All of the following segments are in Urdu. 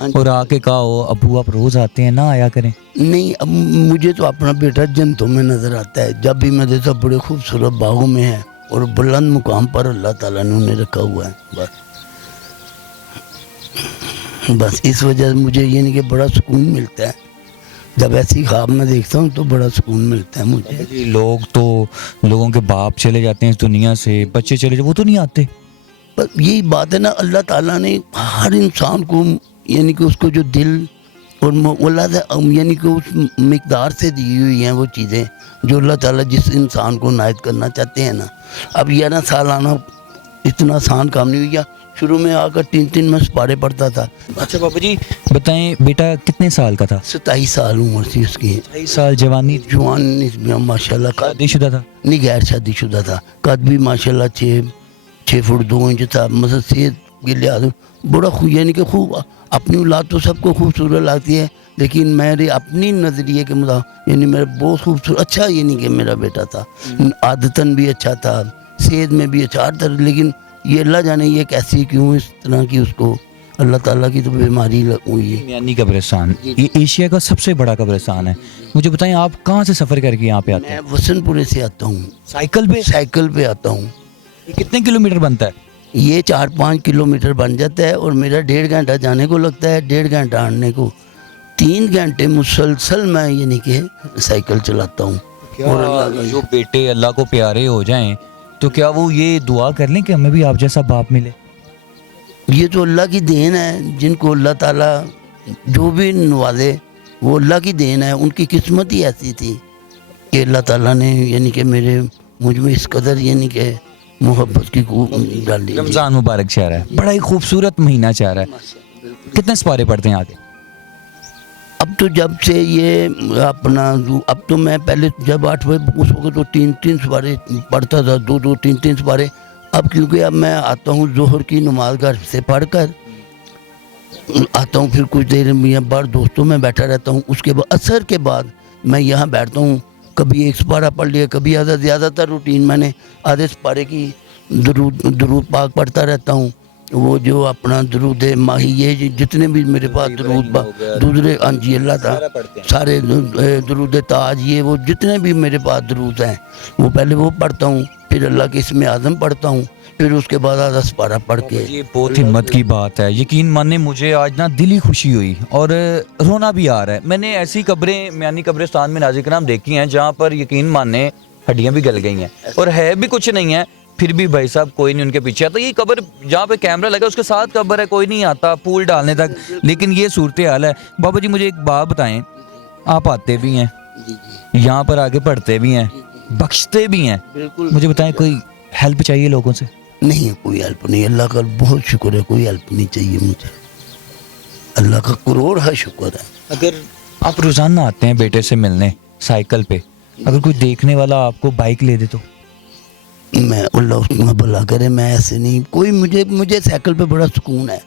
ہاں جی۔ اور آ کے کہا ہو ابو آپ روز آتے ہیں، نہ آیا کریں؟ نہیں، اب مجھے تو اپنا بیٹا جنتوں میں نظر آتا ہے، جب بھی میں دیکھتا ہوں بڑے خوبصورت باغوں میں ہے اور بلند مقام پر اللہ تعالیٰ نے انہیں رکھا ہوا ہے۔ بس اس وجہ سے مجھے یہ نہیں کہ بڑا سکون ملتا ہے، جب ایسی خواب میں دیکھتا ہوں تو بڑا سکون ملتا ہے مجھے۔ جی لوگوں کے باپ چلے جاتے ہیں اس دنیا سے، بچے چلے جاتے، وہ تو نہیں آتے؟ پر یہی بات ہے نا، اللہ تعالیٰ نے ہر انسان کو یعنی کہ اس کو جو دل اور یعنی کہ اس مقدار سے دی ہوئی ہیں وہ چیزیں جو اللہ تعالیٰ جس انسان کو عنایت کرنا چاہتے ہیں نا۔ اب 11 سال آنا اتنا آسان کام نہیں ہوا، شروع میں آ کر 3 میں سپارے پڑھتا تھا۔ اچھا بابا جی بتائیں، بیٹا کتنے سال کا تھا؟ 27 سال عمر تھی اس کی، 27 سال جوانی تھی، جوان ماشاء اللہ، شادی شدہ تھا؟ نہیں غیر شادی شدہ تھا، قد بھی ماشاء اللہ 6 فٹ 2 انچ تھا، مطلب صحت کے لحاظ بڑا یعنی کہ خوب، اپنی اولاد تو سب کو خوبصورت لگتی ہے لیکن میرے اپنی نظریے کے مطابق یعنی میرا بہت خوبصورت اچھا یعنی کہ میرا بیٹا تھا، عادتاً بھی اچھا تھا، صحت میں بھی اچھا ہر طرح، لیکن یہ اللہ جانے یہ کیسی کیوں اس طرح کی اس کو اللہ تعالیٰ کی تو بیماری ہوئی ہے۔ میانی قبرستان یہ ایشیا کا سب سے بڑا قبرستان ہے، مجھے بتائیں آپ کہاں سے سفر کر کے یہاں پہ آتے ہیں؟ میں وسن پورے سے آتا ہوں، سائیکل پہ آتا ہوں۔ یہ کتنے کلومیٹر بنتا ہے؟ یہ 4-5 کلومیٹر بن جاتا ہے اور میرا 1.5 گھنٹہ جانے کو لگتا ہے، 1.5 گھنٹہ آنے کو، 3 گھنٹے مسلسل میں یعنی کہ سائیکل چلاتا ہوں۔ اور اللہ جو بیٹے اللہ کو پیارے ہو جائیں تو کیا وہ یہ دعا کر لیں کہ ہمیں بھی آپ جیسا باپ ملے؟ یہ تو اللہ کی دین ہے، جن کو اللہ تعالیٰ جو بھی نوازے وہ اللہ کی دین ہے، ان کی قسمت ہی ایسی تھی کہ اللہ تعالیٰ نے یعنی کہ مجھ میں اس قدر یعنی کہ محبت کی ڈال دی۔ رمضان مبارک چاہ رہا ہے، بڑا ہی خوبصورت مہینہ چاہ رہا ہے، کتنے سپارے پڑھتے ہیں آگے؟ اب تو جب سے یہ اپنا اب تو میں پہلے جب 8 بجے اس وقت تو 3 سپارے پڑھتا تھا، 2 3 سپارے، اب کیونکہ اب میں آتا ہوں ظہر کی نماز گھر سے پڑھ کر آتا ہوں، پھر کچھ دیر میں بار دوستوں میں بیٹھا رہتا ہوں، اس کے بعد عصر کے بعد میں یہاں بیٹھتا ہوں، کبھی 1 سپارہ پڑھ لیا، کبھی زیادہ تر روٹین میں نے آدھے سپارے کی درود پاک پڑھتا رہتا ہوں، وہ جو اپنا درود ماہی یہ جتنے بھی میرے پاس درود جی اللہ تھا سارے درود تاج یہ وہ جتنے بھی میرے پاس درود ہیں وہ پہلے وہ پڑھتا ہوں، پھر اللہ کے اسم اعظم پڑھتا ہوں، پھر اس کے بعد آدھا سپارہ پڑھ کے۔ یہ بہت ہمت کی بات ہے، یقین ماننے مجھے آج نا دلی خوشی ہوئی اور رونا بھی آ رہا ہے۔ میں نے ایسی قبریں میانی قبرستان میں ناظرین کرام دیکھی ہیں جہاں پر یقین ماننے ہڈیاں بھی گل گئی ہیں اور ہے بھی کچھ نہیں ہے، پھر بھی بھائی صاحب کوئی نہیں ان کے پیچھے آتا۔ یہ قبر جہاں پہ کیمرہ لگا اس کے ساتھ قبر ہے، کوئی نہیں آتا پھول ڈالنے تک، لیکن یہ صورتحال ہے۔ بابا جی مجھے ایک بات بتائیں، آپ آتے بھی ہیں یہاں پر آگے پڑھتے بھی ہیں، بخشتے بھی ہیں، مجھے بتائیں کوئی ہیلپ چاہیے لوگوں سے؟ نہیں، کوئی ہیلپ نہیں، اللہ کا بہت شکر ہے، کوئی ہیلپ نہیں چاہیے مجھے، اللہ کا کروڑ ہے شکر ہے۔ اگر آپ روزانہ آتے ہیں بیٹے سے ملنے سائیکل پہ، اگر کوئی دیکھنے والا آپ کو بائک لے دے تو؟ میں اللہ اس کو بھلا کرے، میں ایسے نہیں، کوئی مجھے سائیکل پہ بڑا سکون ہے،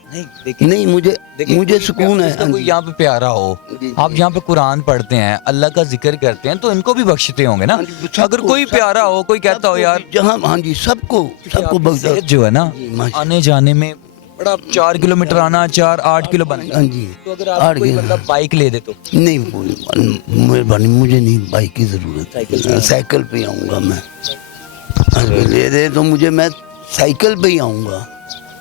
نہیں مجھے سکون ہے۔ کوئی یہاں پہ پیارا ہو، آپ یہاں پہ قرآن پڑھتے ہیں، اللہ کا ذکر کرتے ہیں، تو ان کو بھی بخشتے ہوں گے نا؟ اگر کوئی پیارا ہو، کوئی کہتا ہو یار جہاں ہاں جی سب کو بخشتا جو ہے نا آنے جانے میں بڑا 4 کلومیٹر آنا 4-8 کلو بنتا ہاں جی، تو اگر آپ کوئی بندہ بائک لے دے تو؟ نہیں کوئی مہربانی، مجھے نہیں بائک کی ضرورت، سائیکل پہ آؤں گا میں، لے دے تو میں سائیکل پہ ہی آؤں گا،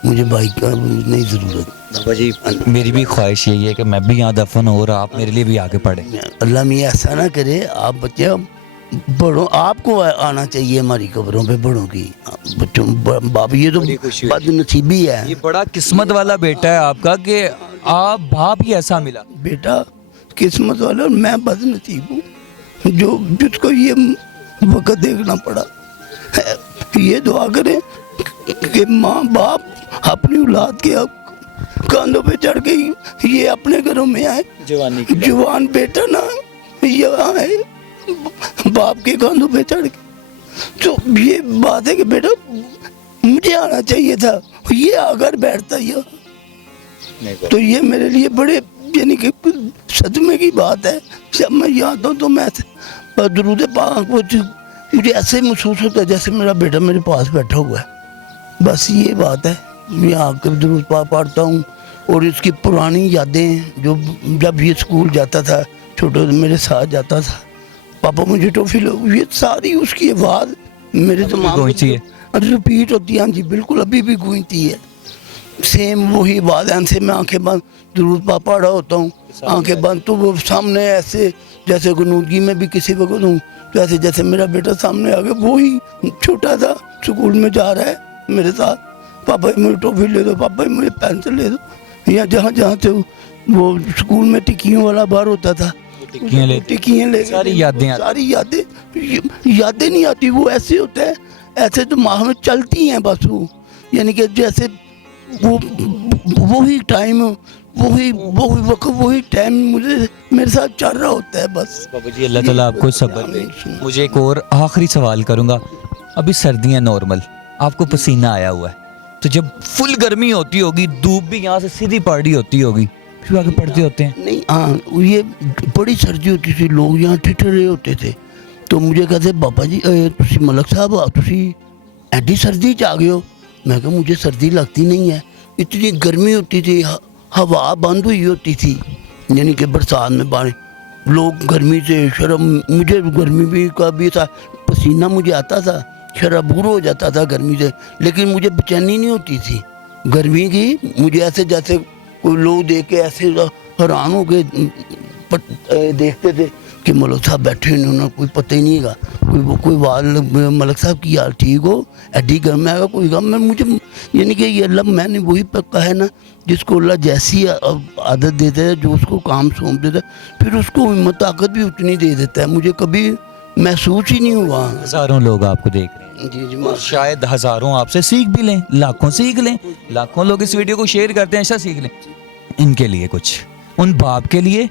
مجھے بائک کا نہیں ضرورت۔ بابا جی میری بھی خواہش یہی ہے کہ میں بھی یہاں دفن ہو اور آپ میرے لیے بھی آگے پڑھیں۔ اللہ میں ایسا نہ کرے، آپ بچے بڑوں آپ کو آنا چاہیے ہماری قبروں پہ بڑوں کی، بچوں باپ یہ تو بد نصیبی ہے، یہ بڑا قسمت والا بیٹا ہے آپ کا کہ آپ باپ ہی ایسا ملا۔ بیٹا قسمت والا، اور میں بد نصیب ہوں جو جس کو یہ وقت دیکھنا پڑا۔ یہ دعا کریں کہ ماں باپ اپنی اولاد کے کاندھوں پہ چڑھ کے یہ اپنے گھروں میں آئے، جوان بیٹا نہ یہاں آئے باپ کے کاندھوں پہ چڑھ کے، تو یہ بات ہے کہ بیٹا مجھے آنا چاہیے تھا، یہ اگر بیٹھتا یہ تو یہ میرے لیے بڑے یعنی کہ صدمے کی بات ہے۔ جب میں یاد ہوں تو میں درود پاک مجھے ایسے محسوس ہوتا ہے جیسے میرا بیٹا میرے پاس بیٹھا ہوا ہے، بس یہ بات ہے۔ میں آ کر درود پاک پڑھتا ہوں اور اس کی پرانی یادیں جو جب یہ اسکول جاتا تھا چھوٹے میرے ساتھ جاتا تھا، پاپا مجھے ٹوفی لو، یہ ساری اس کی آواز میرے دماغ گونجتی میں ریپیٹ ہوتی ہے. ہاں جی بالکل ابھی بھی گونجتی ہے، سیم وہی بات ہے. سے میں آنکھیں بند درود پاک پڑھ رہا ہوتا ہوں، آنکھیں بند تو وہ سامنے ایسے جیسے غنودگی میں بھی کسی وقت ہوں جیسے جیسے میرا بیٹا سامنے آ گیا، وہی چھوٹا تھا اسکول میں جا رہا ہے میرے ساتھ، پاپا مجھے ٹوفی لے دو، پاپا مجھے پینسل لے دو. یا جہاں جہاں سے وہ اسکول میں ٹکیوں والا بار ہوتا تھا، ٹکیاں لے کے ساری یادیں ساری یادیں نہیں آتی. وہ ایسے ہوتا ہے، ایسے دماغ میں چلتی ہیں بس وہ، یعنی کہ جیسے وہ وہی ٹائم وہی وقت وہی ٹائم مجھے میرے ساتھ چل رہا ہوتا ہے بس. بابا جی اللہ تعالیٰ آپ کو صبر دے. مجھے ایک اور آخری سوال کروں گا. ابھی سردیاں نارمل، آپ کو پسینہ آیا ہوا ہے، تو جب فل گرمی ہوتی ہوگی، دھوپ بھی یہاں سے سیدھی پڑ رہی ہوتی ہوگی، پھر آگے پڑھتے ہوتے ہیں؟ نہیں ہاں یہ بڑی سردی ہوتی تھی، لوگ یہاں ٹھٹھرے ہوتے تھے تو مجھے کہتے بابا جی تسی ملک صاحب تسی ایڈی سردی چ آ گئے ہو. میں کہا مجھے سردی لگتی نہیں ہے، اتنی گرمی ہوتی تھی، ہوا بند ہوئی ہوتی تھی، یعنی کہ برسات میں پانی، لوگ گرمی سے شرم، مجھے گرمی بھی کا بھی تھا، پسینہ مجھے آتا تھا، شرابور ہو جاتا تھا گرمی سے، لیکن مجھے بےچینی نہیں ہوتی تھی گرمی کی. مجھے ایسے جیسے کوئی لوگ دیکھ کے ایسے حیران ہو کے دیکھتے تھے کہ ملک صاحب بیٹھے انہوں نے کوئی پتہ ہی نہیں گا، کوئی وال ملک صاحب کی حال ٹھیک ہو، ایڈی گرم ہے گا کوئی غم. میں مجھے یعنی کہ یہ اللہ میں نے وہی پکا ہے نا جس کو اللہ جیسی عادت دیتا ہے، جو اس کو کام سونپ دیتا ہے پھر اس کو ہمت طاقت بھی اتنی دے دیتا ہے. مجھے کبھی محسوس ہی نہیں ہوا. ہزاروں لوگ آپ کو دیکھ رہے ہیں، جی اور شاید ہزاروں آپ سے سیکھ بھی لیں، لاکھوں سیکھ لیں، لاکھوں لوگ اس ویڈیو کو شیئر کرتے ہیں، ایسا سیکھ لیں. ان کے لیے کچھ، ان باپ کے لیے،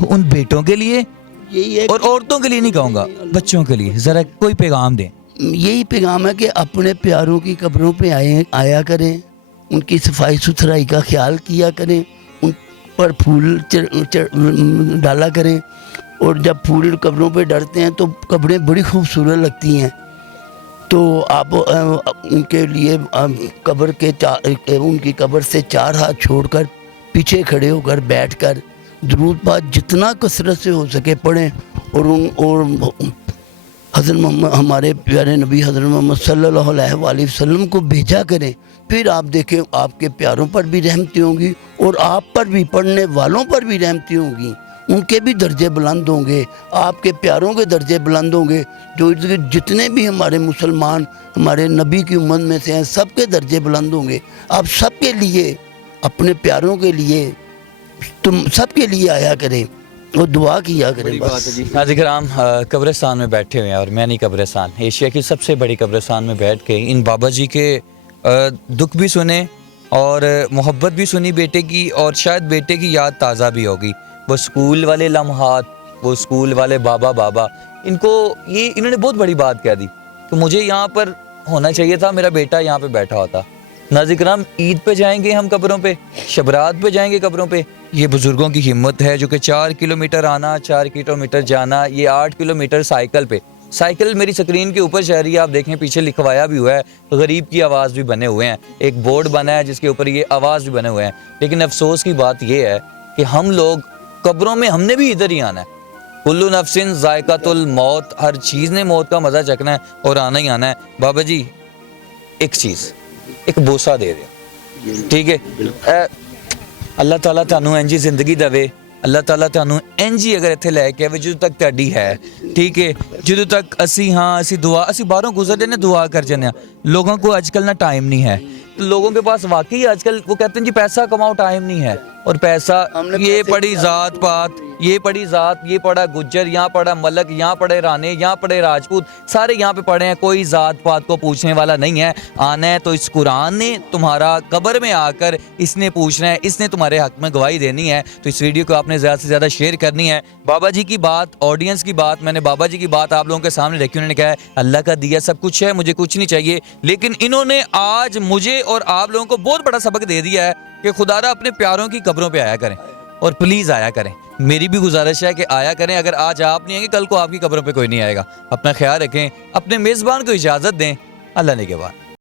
ان بیٹوں کے لیے، یہی ہے، اور عورتوں کے لیے نہیں کہوں گا، بچوں کے لیے ذرا کوئی پیغام دیں. یہی پیغام ہے کہ اپنے پیاروں کی قبروں پہ آیا کریں، ان کی صفائی ستھرائی کا خیال کیا کریں، ان پر پھول ڈالا کریں. اور جب پھول قبروں پہ ڈالتے ہیں تو قبریں بڑی خوبصورت لگتی ہیں. تو آپ ان کے لیے ان کی قبر سے 4 ہاتھ چھوڑ کر پیچھے کھڑے ہو کر بیٹھ کر درود پاک جتنا کثرت سے ہو سکے پڑھیں، اور حضرت محمد ہمارے پیارے نبی حضرت محمد صلی اللہ علیہ وآلہ وسلم کو بھیجا کریں. پھر آپ دیکھیں آپ کے پیاروں پر بھی رحمتیں ہوں گی اور آپ پر بھی، پڑھنے والوں پر بھی رحمتیں ہوں گی، ان کے بھی درجے بلند ہوں گے، آپ کے پیاروں کے درجے بلند ہوں گے. جو جتنے بھی ہمارے مسلمان ہمارے نبی کی امت میں سے ہیں سب کے درجے بلند ہوں گے. آپ سب کے لیے، اپنے پیاروں کے لیے، تم سب کے لیے آیا کریں اور دعا کیا کریں. ناظرین کرام، قبرستان میں بیٹھے ہوئے ہیں، اور میں نہیں قبرستان، ایشیا کی سب سے بڑی قبرستان میں بیٹھ کے ان بابا جی کے دکھ بھی سنے اور محبت بھی سنی بیٹے کی، اور شاید بیٹے کی یاد تازہ بھی ہوگی. وہ اسکول والے لمحات، وہ اسکول والے بابا، انہوں نے بہت بڑی بات کہہ دی کہ مجھے یہاں پر ہونا چاہیے تھا، میرا بیٹا یہاں پہ بیٹھا ہوتا. ناظرین کرام، عید پہ جائیں گے ہم قبروں پہ، شبرات پہ جائیں گے قبروں پہ. یہ بزرگوں کی ہمت ہے جو کہ 4 کلومیٹر آنا، 4 کلومیٹر جانا، یہ 8 کلومیٹر سائیکل پہ. سائیکل میری سکرین کے اوپر چل رہی ہے، آپ دیکھیں پیچھے لکھوایا بھی ہوا ہے، غریب کی آواز بھی بنے ہوئے ہیں، ایک بورڈ بنا ہے جس کے اوپر یہ آواز بھی بنے ہوئے ہیں. لیکن افسوس کی بات یہ ہے کہ ہم لوگ قبروں میں، ہم نے بھی ادھر ہی آنا ہے. کلو نفس ذائقۃ الموت، ہر چیز نے موت کا مزہ چکنا ہے اور آنا ہی آنا ہے. بابا جی ایک چیز، ایک بوسہ دے دیں، ٹھیک ہے؟ اللہ تعالیٰ تانوں انجی زندگی دے، اللہ تعالیٰ تانوں انجی اگر اتنے لے کے آئے جدوں تک تہاڈی ہے، ٹھیک ہے؟ جدوں تک اسی دعا، اسی باہروں گزر جانے دعا کر جانے. لوگوں کو آج کل نہ ٹائم نہیں ہے، لوگوں کے پاس واقعی آج کل وہ کہتے ہیں جی پیسہ کماؤ، ٹائم نہیں ہے. اور پیسہ، یہ پڑی ذات پات، یہ پڑی ذات، یہ پڑا گجر، یہاں پڑا ملک، یہاں پڑے رانے، یہاں پڑے راجپوت، سارے یہاں پہ پڑے ہیں. کوئی ذات پات کو پوچھنے والا نہیں ہے. آنا ہے تو اس قرآن نے تمہارا قبر میں آ کر اس نے پوچھنا ہے، اس نے تمہارے حق میں گواہی دینی ہے. تو اس ویڈیو کو آپ نے زیادہ سے زیادہ شیئر کرنی ہے. بابا جی کی بات، آڈینس کی بات، میں نے بابا جی کی بات آپ لوگوں کے سامنے رکھی. انہوں نے کہا ہے اللہ کا دیا سب کچھ ہے، مجھے کچھ نہیں چاہیے. لیکن انہوں نے آج مجھے اور آپ لوگوں کو بہت بڑا سبق دے دیا ہے کہ خدا را اپنے پیاروں کی قبروں پہ آیا کریں، اور پلیز آیا کریں. میری بھی گزارش ہے کہ آیا کریں. اگر آج آپ نہیں آئیں گے کل کو آپ کی قبروں پہ کوئی نہیں آئے گا. اپنا خیال رکھیں، اپنے میزبان کو اجازت دیں. اللہ نے کے بعد